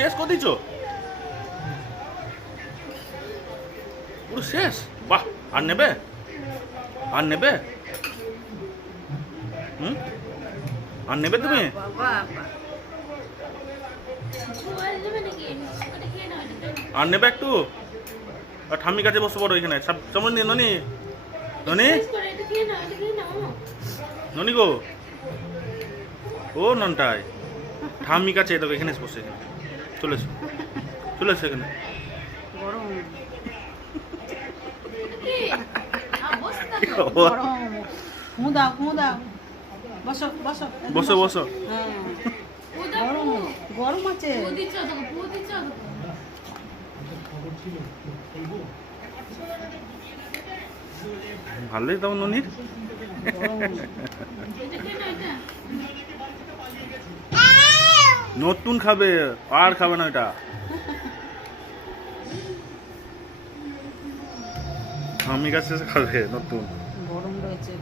শেষ করে দিচ্ছ পুরো শেষ? বাহ, আর নেবে? আর নেবে? হুম? আর নেবে তুমি? আর নেবে একটু? আর ঠাম্মি কাছে বসে পড়ো এখানে। সব সময় নিয়ে ননি? ননি? ননি গো? ও ননটাই। ঠাম্মি কাছে দেখো, এখানে বসে। এখানে চলে এসো চলে এসো এখানে দাও দাও বসো বসো। বসো বসো। হ্যাঁ। গরম গরম আছে। ভালোই তো ননির। নতুন খাবে আর খাবে না এটা। আমি কাছে খাবে নতুন। গরম রয়েছে।